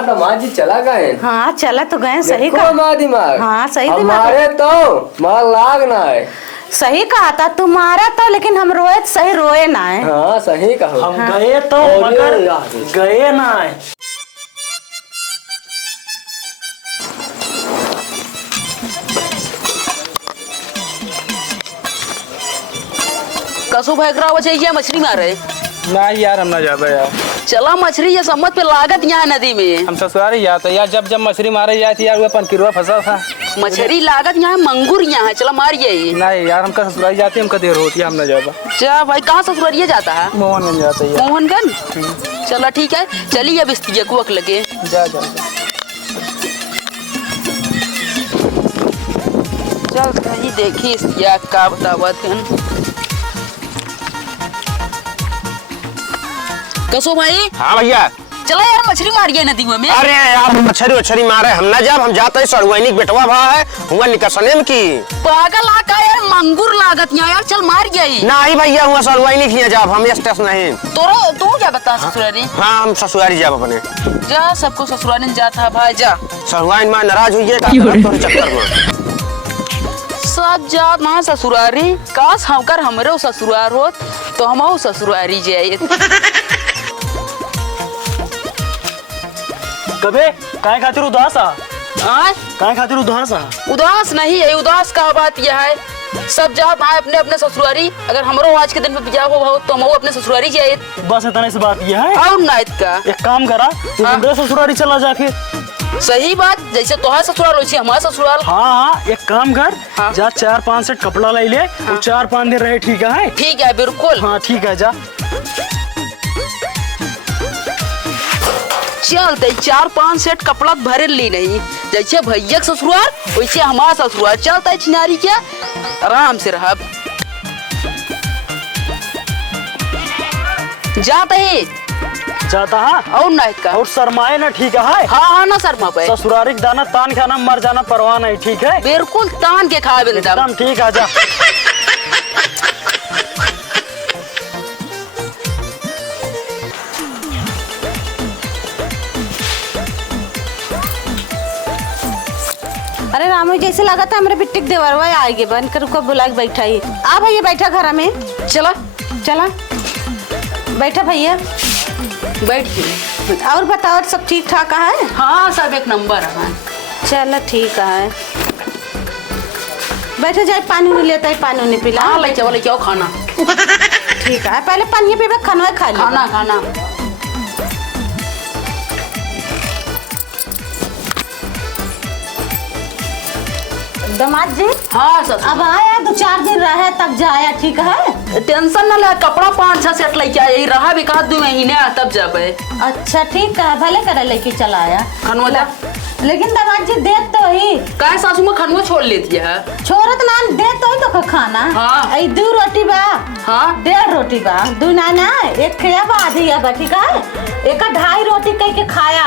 हमारा दामाद जी चला गए। हाँ चला तो गए, सही कहा हमारा दिमाग। हाँ सही हमारे तो मार लागना है। सही कहा था तुम्हारा तो, लेकिन हम रोए सही रोए ना है। हाँ सही कहा। हम गए तो मगर गए ना है। कसो भाई करा चाहिए मछली मारे ना यार हम ना जाबे यार। चला मछली ये सम्मत पे लागत यहाँ नदी में। हम ससुराल ही जाते यार, जब जब मछली मारे जाती यार वो पंकिरवा फंसा था। मछली लागत यहाँ मंगूर यहाँ है, चला मार जाइए। नहीं यार हमका ससुराल जाते हमका देर होती है, हम ना जाबा। जा भाई कहाँ ससुरालिया जाता है? मोहनगंज जाता है। मोहनगंज चला ठीक है, चलिए अब इस कुक लगे। जा जा चल कहीं देखी इस का बतावत है। कसो भाई? हाँ भैया। चला यार मछली मारिए नदी में। अरे यार मछली मारे हम ना जाब, हम जाते सड़ुआनी बेटवा भा है हुआ निकसने में की पागल आका यार मंगूर लागत यहाँ यार, चल मार गई। नहीं भैया हुआ सड़ुआनी खिया जाब, हम स्टेशन नहीं। तू क्या बता ससुरारी? हाँ हम ससुरारी जाब अपने। जा सबको ससुरारी जाता है भाई, जा सड़ुआनी में नाराज हुई चक्कर में सब जात ना ससुरारी। काश हमकर हमरे ससुरार होत तो हम ससुरारी जाए। कबे काय खातिर उदास आ? काय खातिर उदास आ? उदास नहीं है, उदास का बात यह है सब जात आए अपने अपने ससुरारी। अगर हमरो आज के दिन पे बियाह हो तो हम अपने ससुरारी जाए। बस इतना इस बात यह है। और नाइट का एक काम करा, तू हमरे ससुरारी चला जा फिर। सही बात, जैसे तोहार ससुराल वैसे हमारा ससुराल। हाँ एक काम कर, जा 4-5 सेट कपड़ा ले ले और 4-5 दिन रहे, ठीक है? ठीक है बिल्कुल। हाँ ठीक है जा। चलते 4-5 सेट कपड़ा भरे ली नहीं, जैसे भैया ससुराल वैसे हमारा ससुराल। चलता है चिनारी क्या आराम से रहा जाता है जाता है और नाइट का और शर्माए ना, ठीक है? हाँ हाँ ना शर्मा पे। ससुरारी का दाना तान खाना मर जाना परवाह नहीं, ठीक है? बिल्कुल तान के खा एकदम ठीक है जा। अरे रामू जैसे लगा था हमारे बिट्टिक देवरवा आएगी बनकर को बुला के बैठा ही। आ भैया बैठा घर में। चला चला बैठा भैया बैठ। और बताओ सब ठीक ठाक है? हाँ सब एक नंबर है। चलो ठीक है, बैठे जाए पानी नहीं लेता है, पानी नहीं पिला। हाँ ले जाओ खाना। ठीक है पहले पानी पीबे, खाना खा ले। खाना दामाद जी। हाँ सब अब आया 2-4 दिन रहे तब जाया, ठीक है? टेंशन न ले, कपड़ा 5-6 सेट लेके आया, रहा भी कहा 2 महीने तब जाबे। अच्छा ठीक है, भले करे लेके चला आया खनवा जा। लेकिन दामाद जी दे तो ही काय सासू में खनवा छोड़ लेती है। छोरत ना दे तो ही तो खाना। हाँ। 2 रोटी बा। हाँ 1.5 रोटी बा, 2 ना एक खिया बा आधी बा, ठीक है? एक 2.5 रोटी कह के खाया।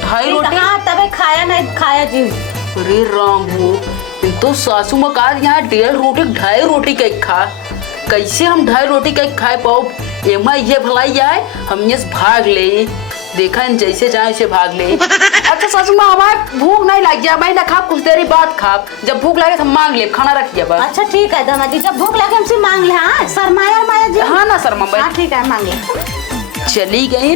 2.5 रोटी? हाँ तबे खाया नहीं खाया जी। अरे राम हो, तो सासू में कहा यहाँ 1.5 रोटी 2.5 रोटी कहीं खा, कैसे हम 2.5 रोटी कहीं खाए पाओ? एमा ये भलाई जाए हम ये भाग ले, देखा इन जैसे जाए उसे भाग ले। अच्छा सासू माँ हमारे भूख नहीं लग गया, मैं ना खा कुछ देरी बाद खा, जब भूख लगे तो मांग ले, खाना रख दिया। अच्छा ठीक है दामाद जी, जब भूख लगे हमसे मांग ले। हाँ शर्माया जी। हाँ ना शर्मा भाई। हाँ ठीक है मांग ले। चली गई,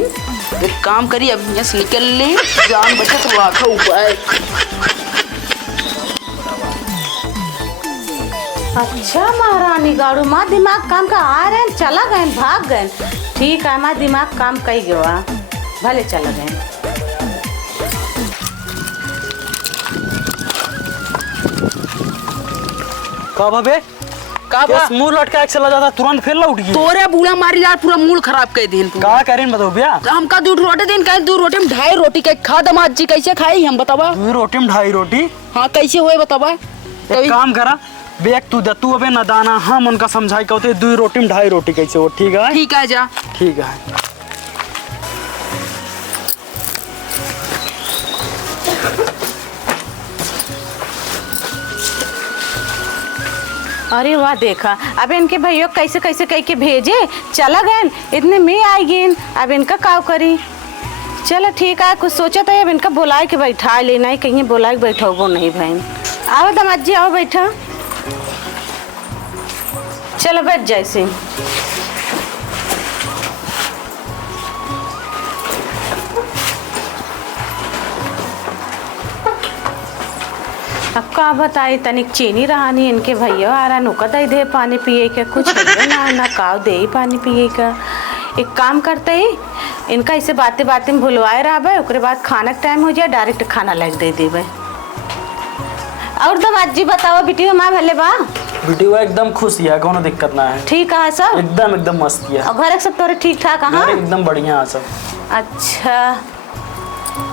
एक काम करी अब यहाँ से निकल ले, जान बचे तो लाखा उपाय। अच्छा महारानी गाड़ू माँ दिमाग काम का आ रहे हैं, चला गए भाग गए। ठीक है माँ दिमाग काम कई गया, भले चला गए। का भाबे मुंह लटका के चला जाता, तुरंत फिर लौट गई। तोरे बूढ़ा मारी यार पूरा मूड खराब कर देन। का करें बताओ भैया? हमका 2 रोटी दिन कहे 2 रोटी में 2.5 रोटी के खा दामाद जी कैसे खाई हम बतावा? 2 रोटी में 2.5 रोटी? हाँ कैसे होए बतावा? एक काम करा बेग तू दे, तू अबे न दाना हम उनका समझाई कहते 2 रोटी में 2.5 रोटी कैसे हो, ठीक है? ठीक है जा। ठीक है। अरे वाह देखा, अब इनके भैया कैसे कैसे कह के भेजे, चला गए इतने में आई गए, अब इनका काव करी। चलो ठीक है, कुछ सोचा तो अब इनका बुलाए के बैठा ले, नहीं कहीं बुलाए के बैठो वो नहीं भाई। आओ दामाद जी आओ बैठो, चलो बैठ जैसे। अब का बताई, तनिक चीनी रहा नहीं इनके भैया आ रहा नुका दे दे पानी पिए के, कुछ ना काव दे ही पानी पिए का। एक काम करते ही इनका इसे बातें बातें में भुलवाए रहा भाई, उसके बाद खाना का टाइम हो जाए डायरेक्ट खाना लग दे देवे। और दामाद जी बताओ बिटिया माँ भले बा? बिटिया एकदम खुश है, कोनो दिक्कत ना है। ठीक है सब एकदम मस्त है। और घर सब तोरे ठीक ठाक? हाँ एकदम बढ़िया है सब। अच्छा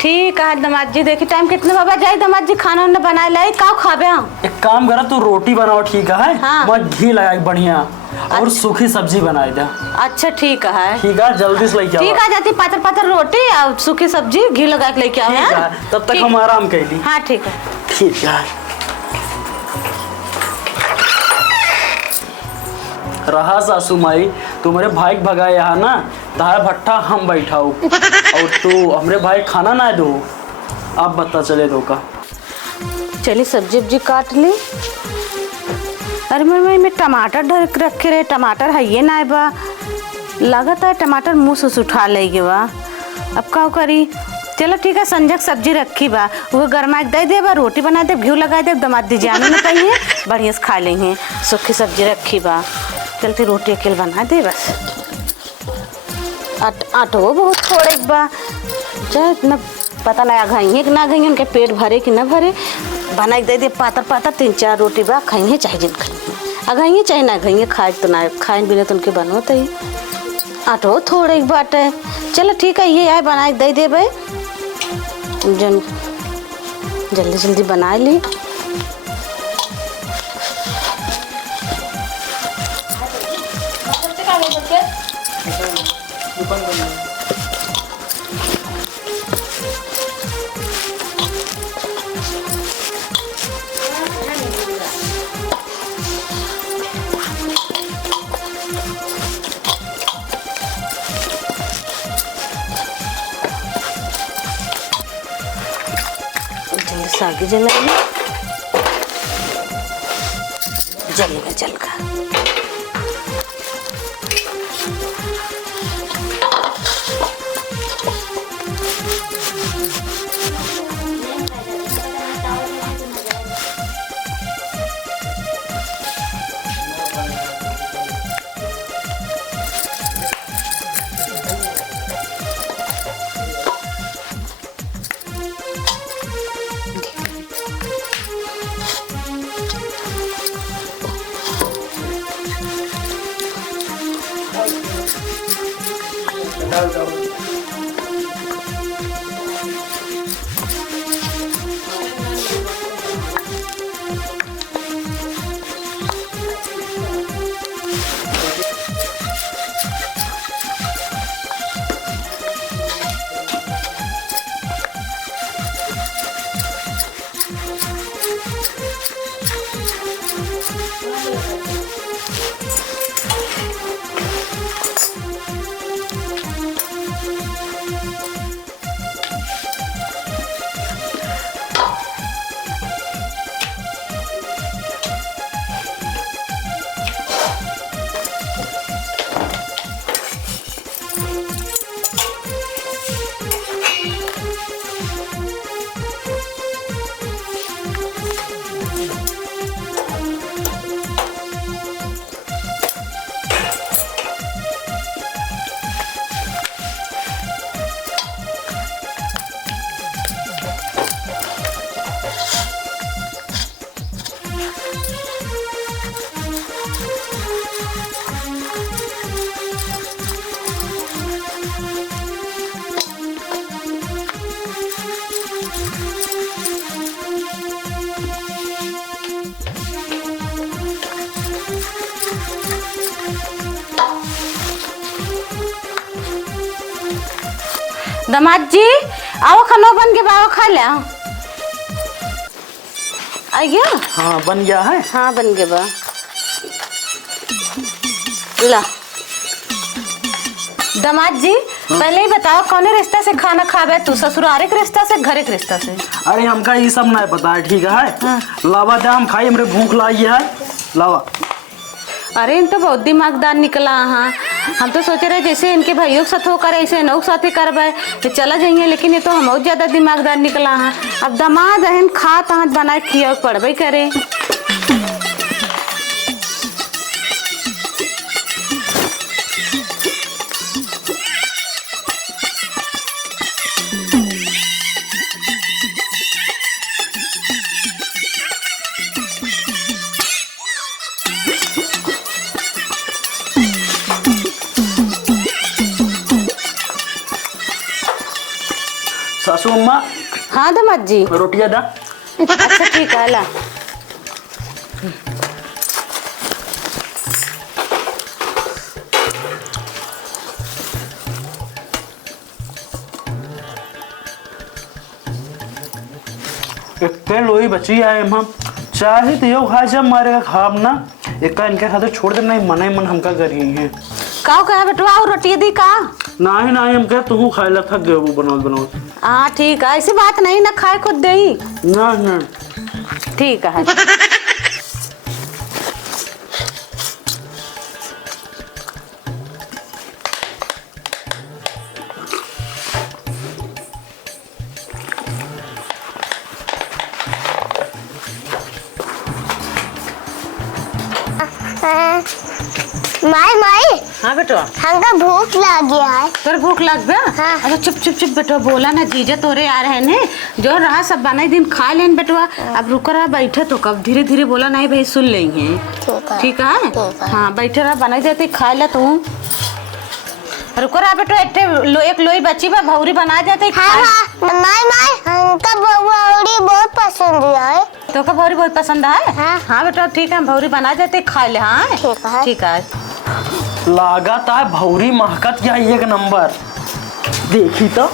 ठीक है दामाद जी, देखिए टाइम कितने बाबा जाए दामाद जी, खाना वाना बना लाई का खाबे? एक काम करा तू रोटी बनाओ ठीक है? हाँ। बहुत घी लगा बढ़िया और सूखी सब्जी बनाई दे। अच्छा ठीक है जल्दी से लेके आओ। ठीक है, जाती पातर पातर रोटी और सूखी सब्जी घी लगा के लेके आओ। तब तक हम आराम कर ली। हाँ ठीक है। ठीक है। रहा सासू माई, तुम्हारे भाई भगा यहाँ ना, तारा भट्टा हम बैठाओ और तू हमरे भाई खाना ना दो। अब बता चले दो का। चलिए सब्जी वब्जी काट ली। अरे मेरे भाई में टमाटर ढक रखे रहे, टमाटर है ये ना बा, लागत है टमाटर मुँह से उठा लेगे बा। अब का करी? चलो ठीक है, संजक सब्जी रखी बा, वो गरमा दे दे बा, रोटी बना दे, घी लगा दे, दामाद दी जाने में कहीं बढ़िया से खा लेंगे। सूखी सब्जी रखी बा, चलती रोटी अकेले बना दे बस। आटो बहुत थोड़े बा, चाहे इतना पता लगा खाएंगे कि ना खाएंगे, उनके पेट भरे कि ना भरे, बना दे दे पातर पातर 3-4 रोटी बा, खाएंगे चाहे जिन खाएंगे, खाएंगे चाहे ना खाएंगे, खाए तो ना खाए बिना तो उनके बनोते ही। आटो थोड़े बाटे, चलो ठीक है ये आए बना दे दे भाई, जल्दी जल्दी बना ली। सागी जलाएंगे, जलेगा जलगा। दामाद जी आओ, खाना बन के बाबा खा ले। आ गया? हाँ बन गया है। हाँ बन गया बा। दामाद जी पहले ही बताओ कौन रिश्ता से खाना खावे तू, ससुरारे के रिश्ता से घरे के रिश्ता से? अरे हमका ये सब नहीं पता है, ठीक है? लावा दे हम खाई, हमरे भूख लाई है, लावा। अरे इन तो बहुत दिमागदार निकला। हाँ, हम तो सोच रहे जैसे इनके भाइयों के साथ हो करे ऐसे नौ साथ ही करवाए तो चला जाइए, लेकिन ये तो हम बहुत ज्यादा दिमागदार निकला। हाँ, अब दामाद अहन खा तहां बनाए खिया पड़बे करे। सासू अम्मा हाँ दामाद जी, रोटियां दा। अच्छा ठीक है ला। इतने लोई बची है हम चाहे तो यो खाए जब मारे खाब ना एक इनके खाते छोड़ देना ही मन ही मन हमका करी है। का कहा बेटवा और रोटी दी का? नहीं नहीं हम कह तू खाए ला थक गए वो बनाओ बनाओ। हाँ ठीक है, ऐसी बात नहीं ना, खाए खुद दे ही। ना ना ठीक है। माई माई हाँ बेटवा, हमका भूख लग गया है। तोर भूख लग गया? हाँ। अरे चुप चुप चुप बेटवा, बोला ना जीजा तोरे आ रहे ने, जो रहा सब बनाई दिन खा लेन बेटवा। अब रुक रहा बैठे तो कब धीरे धीरे बोला नहीं भाई सुन लेंगे। ठीक है। ठीक है? ठीक है। हाँ बैठे रहा, बनाई देते खा ले तू। रुको रहा बेटवा, एक लोई बची बा भौरी बना देते हाँ हाँ माई माई हमका भौरी बहुत पसंद है। तो का भौरी बहुत पसंद है? हाँ। हाँ बेटा ठीक है, हम भौरी बना देते खा ले। हाँ ठीक है। ठीक है। लागत है भौरी महकत या एक नंबर देखी तो।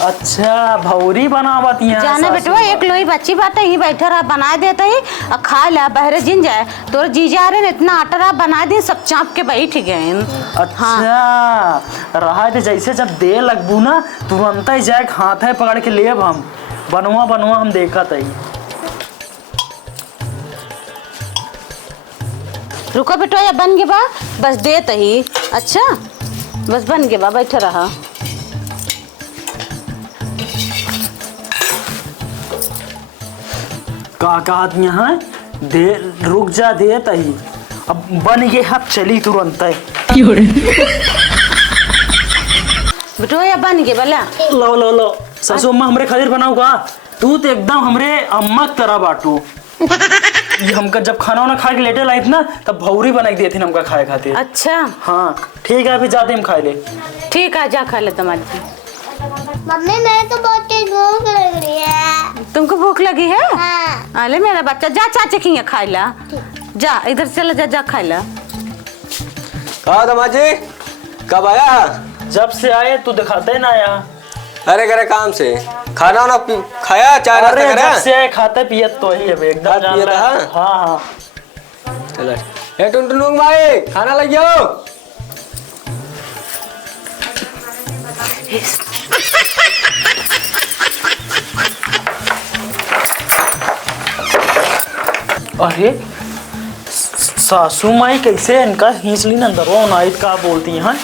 अच्छा भौरी बनावत यहाँ जाना बेटवा, एक लोई बच्ची बात है, बैठा रहा बना देते ही और खा ला, बहरे जिन जाए तोर जीजा रहे इतना आटा रहा बना दे, सब चाप के बैठ गए। अच्छा रहा तो जैसे जब दे लगबू ना तुरंत ही जाए हाथ है पकड़ के लेब हम बनवा बनवा हम देखा तई। रुको बेटवा, या बन गए बा, बस देते ही। अच्छा बस बन गए बा, बैठा रहा। का यहाँ दे रुक जा दे तही अब बन गए हम चली तुरंत है। बेटवा या बन गए बोला। लो लो लो सासू अम्मा हमरे खातिर बनाऊ का? तू तो एकदम हमरे अम्मा की तरह बाटू। ये हमका जब खाना वाना खा के लेटे लाई थी ना तब भौरी बनाई दी थी हमका खाए खातिर। अच्छा हाँ ठीक है, अभी जाते हम खाए ले। ठीक है, जा खा ले तुम्हारी जी। मम्मी मेरे को बहुत तेज भूख लग रही है। तुमको भूख लगी है? हाँ। अरे मेरा बच्चा जा चाचे की खाई ला, जा इधर चला जा, जा खाई ला। कहा दामाद जी कब आया? जब से आए तू दिखाते ना आया। अरे करे काम से खाना वाना खाया, चाय नाश्ता अरे करा? जब से आए खाते पियत तो ही है एकदम खाते जान पियत, रहा है। हाँ? हाँ हाँ चलो ए टुनटुनुंग भाई खाना लग जाओ। अरे सासू माई कैसे इनका हिंसली नंदरवा नाइट का बोलती हैं।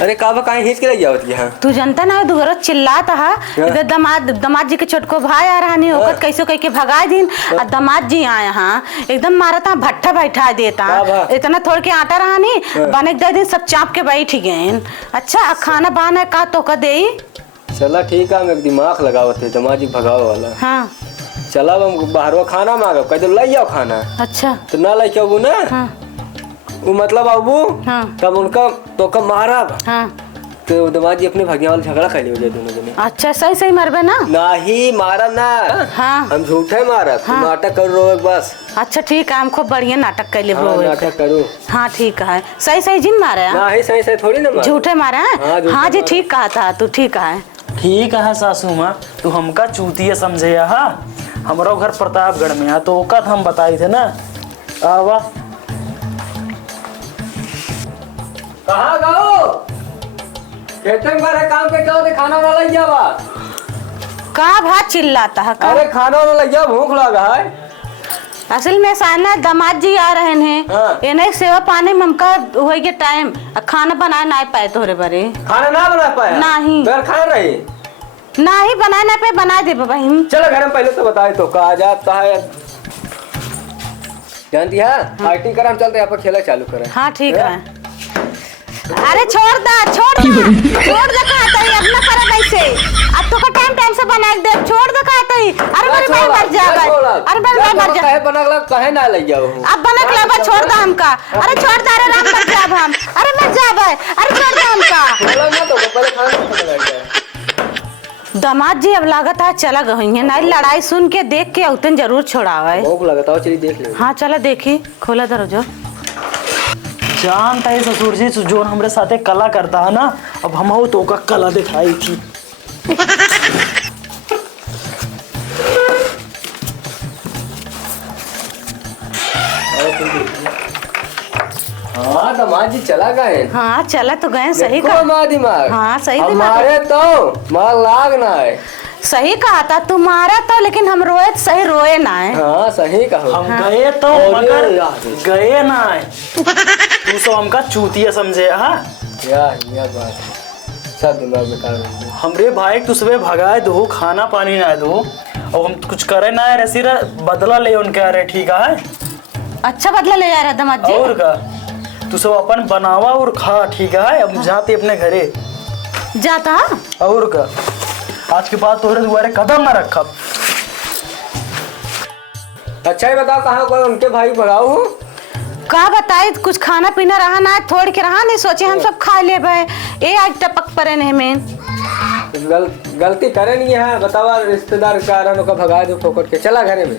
अरे का कहीं हिच के लग जाओ यहाँ? तू जनता ना दुगरो चिल्लाता है, इधर दामाद जी के छोटको भाई आ रहा नहीं होकर कैसे कह के भगा दिन, और दामाद जी आए हाँ एकदम मारता भट्ठा बैठा देता, इतना थोड़ के आटा रहा नहीं बने दे दिन सब चाप के बैठ गए। अच्छा खाना बना का तो का दे? चला ठीक है, हम एक दिमाग लगावत थे दामाद जी भगावे वाला। हाँ चला हम बाहर खाना मांगब, कह दो लाई जाओ खाना, अच्छा तो ना लाई के ना हाँ वो मतलब अबू हाँ तब उनका तो कब मारब, हाँ तो दामाद जी अपने भगिया वाला झगड़ा कर लियो दोनों जने। अच्छा सही सही मरबे ना? नहीं मारब ना, हाँ हम झूठे मारब, तुम नाटक कर रो बस। अच्छा ठीक है, हम खूब बढ़िया नाटक कर ले। हाँ, नाटक करो। हाँ ठीक है, सही सही जिन मारे हैं? नहीं सही सही थोड़ी ना मारे, झूठे मारे हैं? हाँ, झूठे हाँ जी मारे। ठीक कहा था तू, ठीक है। ठीक है सासू माँ, तू हमका चूतिया समझे हा? हमारा घर प्रतापगढ़ में है तो ओकत हम बताई थे ना। आवा कहाँ गो खेते में बारे काम पे जाओ तो खाना वाला लग जावा। का भात चिल्लाता है का? अरे खाना वाला लग जा, भूख लगा है। असल में साना दामाद जी आ रहे हैं। हाँ। ये नहीं सेवा पाने में हमका हो गया टाइम, खाना बनाए ना पाए तोरे बारे। खाना ना बना पाया? नहीं। घर खा रही ना ही बनाए ना पाए, बना दे बाबा हम। चलो घर में पहले तो बताए तो कहा जाता है। जानती है पार्टी करा, हम चलते यहाँ पर खेला चालू करें। हाँ ठीक है। अरे छोड़ दे कहता है अपना करे कैसे। अब तो का टाइम से बना दे, छोड़ दे कहता है। अरे मेरे भाई मर जाएगा, अरे मेरे भाई मर जाएगा। कहे बना कहे ना ले जाओ। अब बना के लाबा, छोड़ दे हमका। अरे छोड़ दे, अरे राम मर जाब हम, अरे मर जाब, अरे छोड़ दे हमका। बोला ना तो पहले खाना खत्म लग जाए। दामाद जी अब लागत है चला गई है ना, लड़ाई सुन के देख के उतन जरूर छोड़ावे। भूख लगता है, चलिए देख ले। हाँ चला देखी, खोला दरवाजा। जानता है ससुर जी जो हमरे साथे कला करता है ना, अब हम हो तो का कला दिखाई थी। हाँ दामाद जी चला गए। हाँ चला तो गए, सही देखो कहा। हमारा दिमाग। हाँ सही दिमाग। हमारे तो मार लाग ना है। सही कहा था तुम्हारा तो, लेकिन हम रोए तो सही रोए ना है। हाँ सही कहो। हम गए तो मगर गए ना है। तू सब हमका चूतिया समझे। हाँ या बात सब दिमाग में काम है। हमरे भाई तू सुबह भगाए दो, खाना पानी ना दो, और हम कुछ करे ना है, ऐसी बदला ले उनके। अरे ठीक है, अच्छा बदला ले जा रहा दामाद जी। और का तू सब अपन बनावा और खा, ठीक है। अब जाते अपने घरे जाता। और का आज के बाद तोहरे दुआरे कदम ना रखा। अच्छा ही बताओ कहाँ कोई उनके भाई भगाओ हूँ। का बताई, कुछ खाना पीना रहा ना, थोड़ के रहा नहीं, सोचे हम सब खा ले भाई। ये आज टपक पड़े नहीं में। गलती करे नहीं है, बतावा रिश्तेदार कारण का भगा दो ठोकर के चला घरे में।